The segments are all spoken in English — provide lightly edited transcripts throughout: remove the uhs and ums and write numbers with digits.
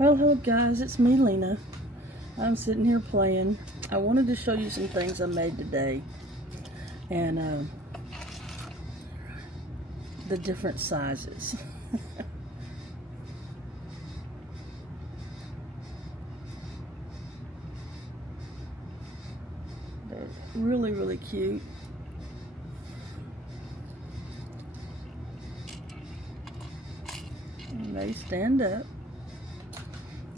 Well, hello guys, it's me, Lena. I'm sitting here playing. I wanted to show you some things I made today, and the different sizes. They're really, really cute. And they stand up.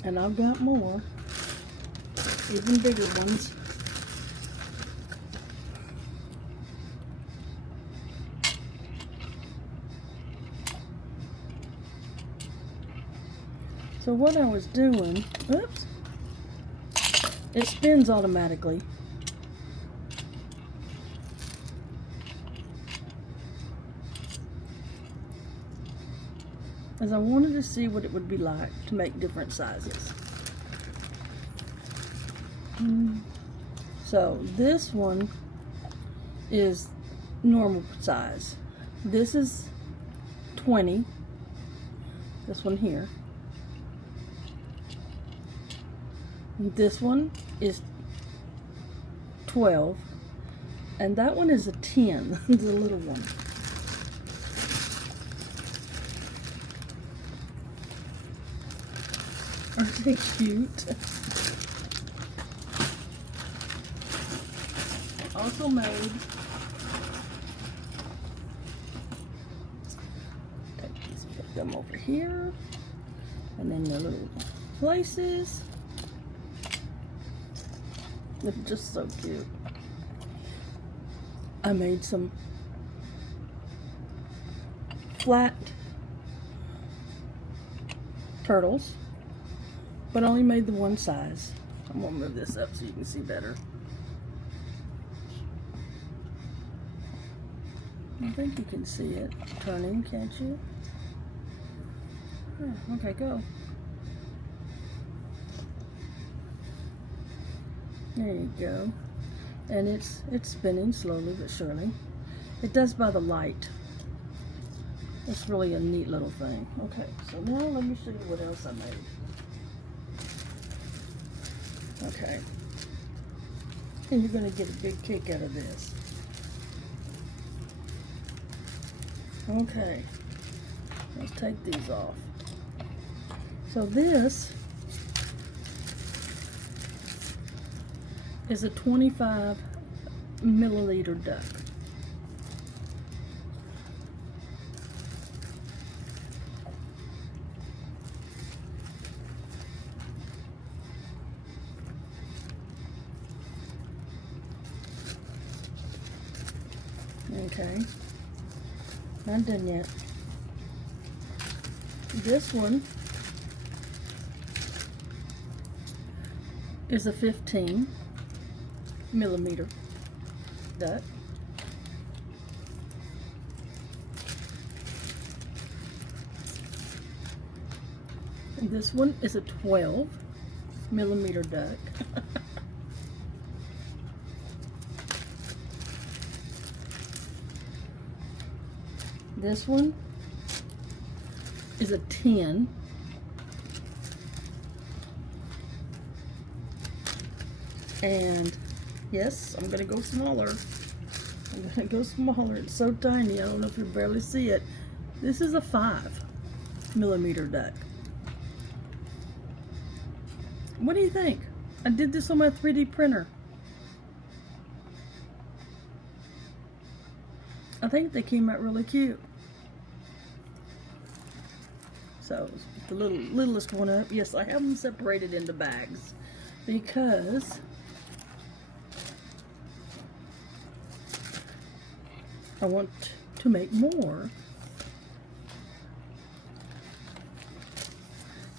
And I've got more, even bigger ones. So what I was doing, oops, it spins automatically. As I wanted to see what it would be like to make different sizes. So this one is normal size. This is 20. This one here. This one is 12. And that one is a 10, the little one. Aren't they cute? Also made put them over here, and then the little places. They're just so cute. I made some flat turtles, but only made the one size. I'm gonna move this up so you can see better. I think you can see it turning, can't you? Oh, okay, go. There you go. And it's spinning slowly but surely. It does by the light. It's really a neat little thing. Okay, so now let me show you what else I made. Okay. And you're going to get a big kick out of this. Okay. Let's take these off. So this is a 25 milliliter duck. Okay, not done yet. This one is a 15 millimeter duck. And this one is a 12 millimeter duck. This one is a 10. And yes, I'm gonna go smaller. I'm gonna go smaller. It's so tiny, I don't know if you barely see it. This is a 5 millimeter duck. What do you think? I did this on my 3D printer. I think they came out really cute. So the littlest one up. Yes, I have them separated into bags because I want to make more.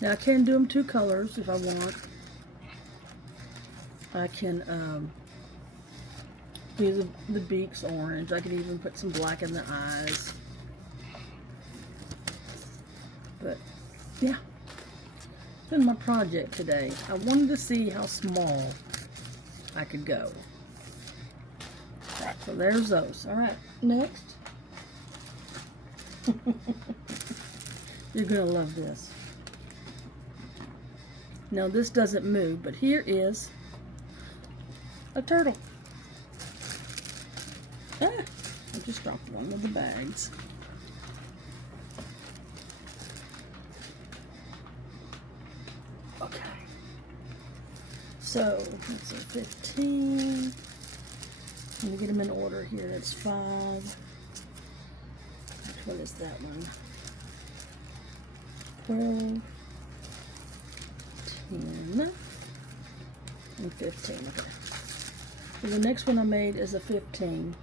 Now I can do them 2 colors if I want. I can do the beaks orange. I can even put some black in the eyes. But yeah, it's been my project today. I wanted to see how small I could go. So there's those. All right, next. You're gonna love this. Now this doesn't move, but here is a turtle. Ah, I just dropped one of the bags. Okay. So, let's see, 15. Let me get them in order here. It's 5. Which one is that one? 12, 10, and 15. Okay. So the next one I made is a 15.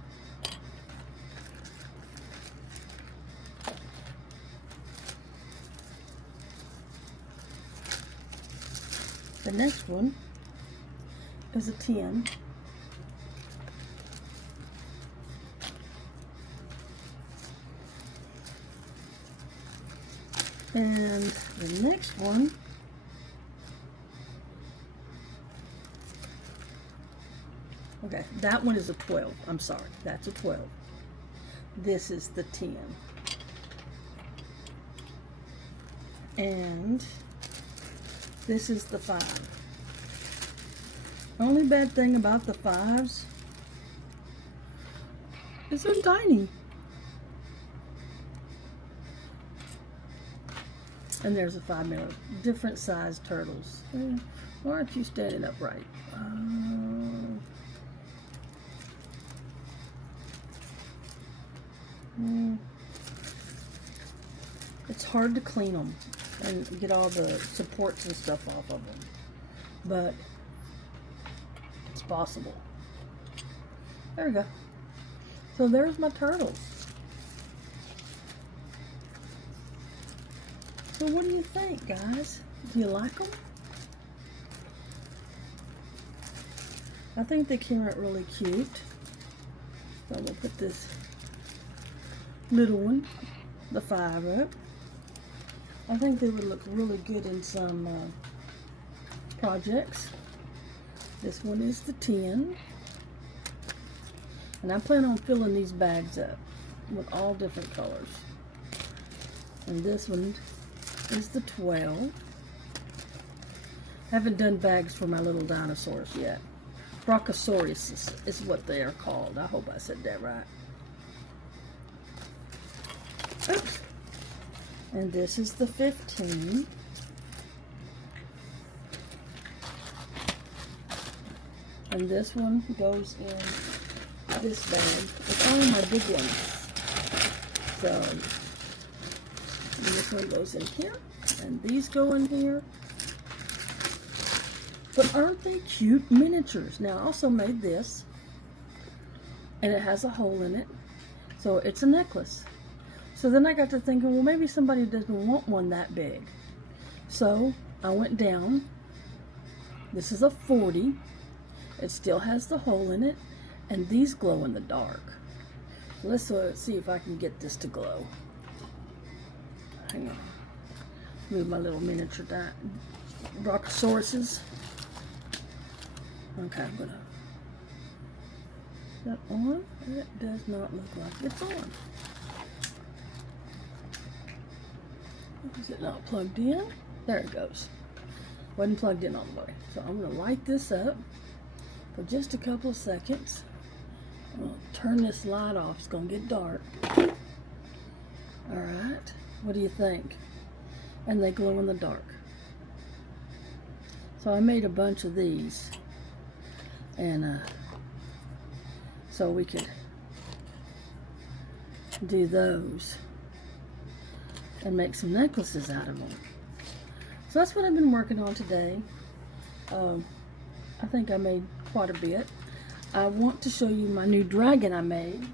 The next one is a 10. And the next one okay, that one is a 12. I'm sorry, that's a 12. This is the 10. And this is the 5. Only bad thing about the 5s is they're tiny. And there's a 5 millimeter. Different size turtles. Why aren't you standing upright? It's hard to clean them and get all the supports and stuff off of them, but it's possible. There we go. So there's my turtles. So what do you think, guys? Do you like them? I think they came out really cute. So I'm going to put this little one, the 5 up. I think they would look really good in some projects. This one is the 10. And I plan on filling these bags up with all different colors. And this one is the 12. I haven't done bags for my little dinosaurs yet. Brachiosaurus is what they are called. I hope I said that right. Oops. And this is the 15. And this one goes in this bag. It's only my big ones. So this one goes in here. And these go in here. But aren't they cute miniatures? Now I also made this. And it has a hole in it. So it's a necklace. So then I got to thinking, well, maybe somebody doesn't want one that big. So I went down. This is a 40. It still has the hole in it. And these glow in the dark. Let's see if I can get this to glow. Hang on. Move my little miniature Brochosauruses. Okay, I'm gonna. Is that on? It does not look like it's on. Is it not plugged in? There it goes. Wasn't plugged in all the way. So I'm gonna light this up for just a couple of seconds. I'll turn this light off. It's gonna get dark. All right. What do you think? And they glow in the dark. So I made a bunch of these, and so we could do those and make some necklaces out of them. So that's what I've been working on today. I think I made quite a bit. I want to show you my new dragon I made.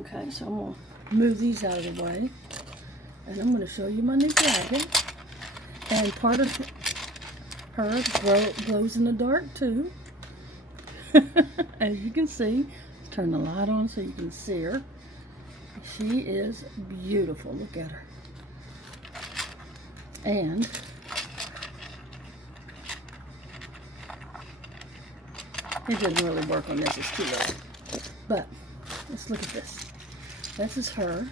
Okay, so I'm going to move these out of the way. And I'm going to show you my new dragon. And part of her glows in the dark too. As you can see, turn the light on so you can see her. She is beautiful. Look at her. And It didn't really work on this, it's too low. But let's look at this. This is her.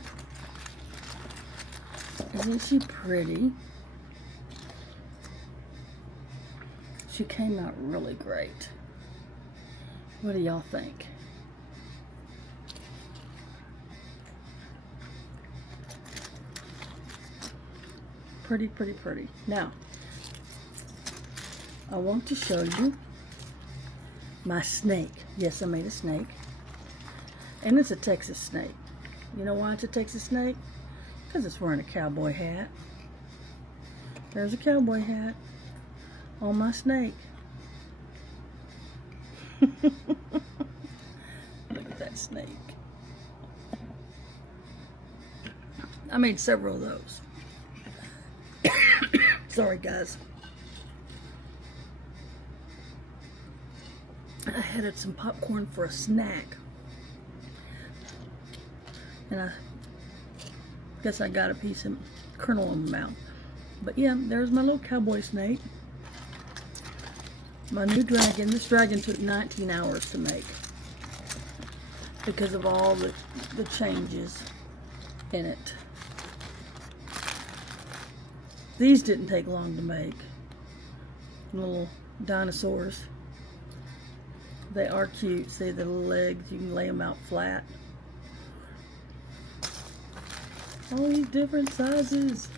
Isn't she pretty? She came out really great. What do y'all think? Pretty, pretty, pretty. Now, I want to show you my snake. Yes, I made a snake. And it's a Texas snake. You know why it's a Texas snake? Because it's wearing a cowboy hat. There's a cowboy hat on my snake. Look at that snake. I made several of those. Sorry, guys. I had some popcorn for a snack. And I guess I got a piece of kernel in my mouth. But yeah, there's my little cowboy snake. My new dragon. This dragon took 19 hours to make because of all the changes in it. These didn't take long to make. Little dinosaurs. They are cute. See the legs, you can lay them out flat. All these different sizes.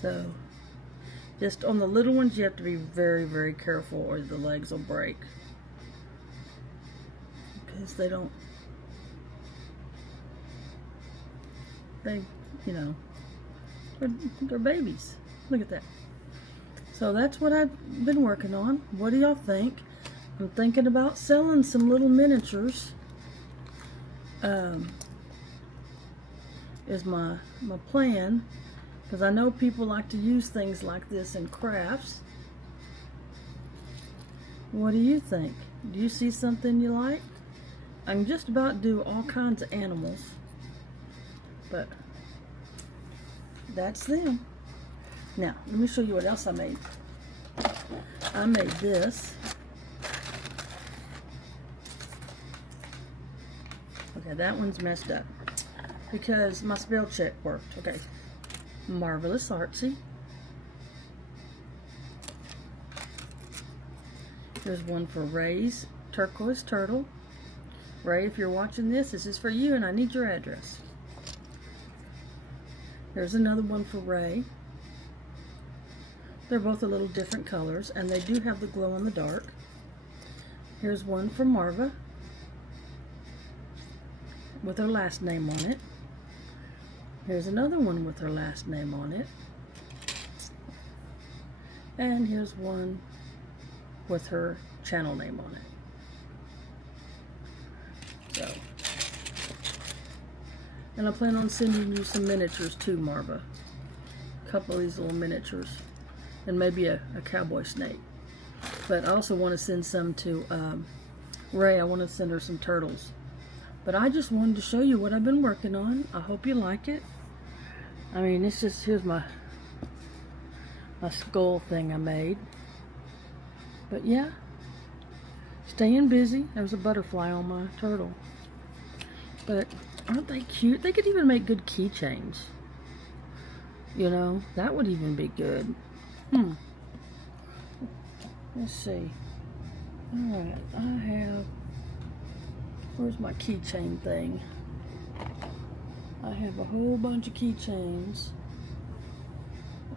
So, just on the little ones, you have to be very, very careful or the legs will break. Because they don't, you know, they're babies. Look at that. So that's what I've been working on. What do y'all think? I'm thinking about selling some little miniatures. Is my plan, because I know people like to use things like this in crafts. What do you think? Do you see something you like? I can just about do all kinds of animals, but that's them. Now, let me show you what else I made. I made this. Okay, that one's messed up because my spell check worked. Okay, Marvelous Artsy. There's one for Ray's Turquoise Turtle. Ray, if you're watching this, this is for you and I need your address. There's another one for Ray. They're both a little different colors and they do have the glow in the dark. Here's one for Marva with her last name on it. Here's another one with her last name on it. And here's one with her channel name on it. So, and I plan on sending you some miniatures too, Marva. A couple of these little miniatures. And maybe a cowboy snake. But I also want to send some to Ray. I want to send her some turtles. But I just wanted to show you what I've been working on. I hope you like it. I mean, it's just, here's my skull thing I made. But yeah, staying busy. There's a butterfly on my turtle. But aren't they cute? They could even make good keychains. You know, that would even be good. Let's see. Alright, I have, where's my keychain thing? I have a whole bunch of keychains.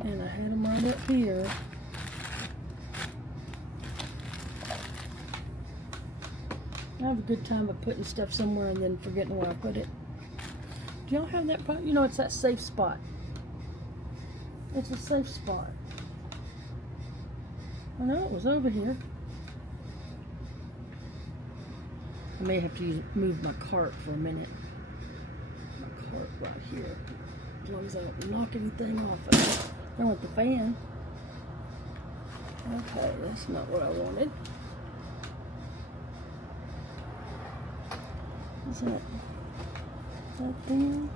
And I had them right up here. I have a good time of putting stuff somewhere and then forgetting where I put it. Do y'all have that? You know, it's that safe spot. It's a safe spot. I know it was over here. I may have to move my cart for a minute. My cart right here. As long as I don't knock anything off of it. I want the fan. Okay, that's not what I wanted. Is that them?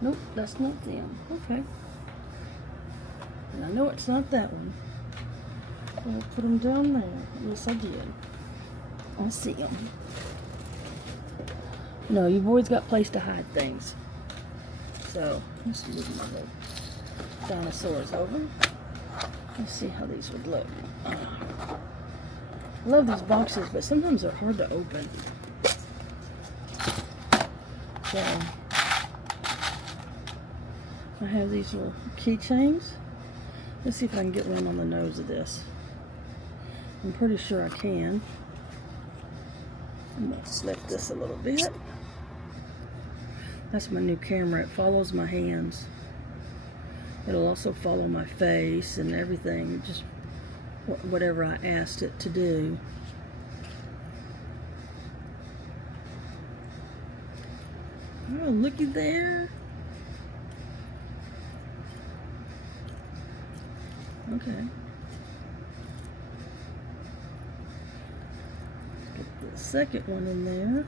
Nope, that's not them. Okay. And I know it's not that one. I'll put them down there. Yes, I did. I see them. No, you've always got a place to hide things. So, let's move my little dinosaurs over. Let's see how these would look. I love these boxes, but sometimes they're hard to open. So, I have these little keychains. Let's see if I can get one on the nose of this. I'm pretty sure I can. I'm going to lift this a little bit. That's my new camera. It follows my hands. It'll also follow my face and everything, just whatever I asked it to do. Oh, looky there. Okay. Get the second one in there.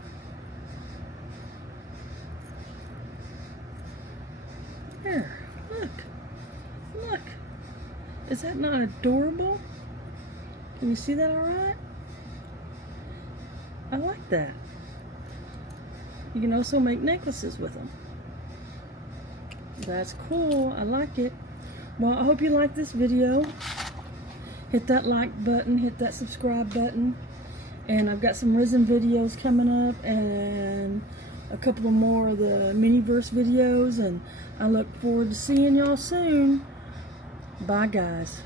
There, look. Look. Is that not adorable? Can you see that all right? I like that. You can also make necklaces with them. That's cool. I like it. Well, I hope you like this video. Hit that like button, hit that subscribe button. And I've got some resin videos coming up and a couple of more of the Miniverse videos. And I look forward to seeing y'all soon. Bye, guys.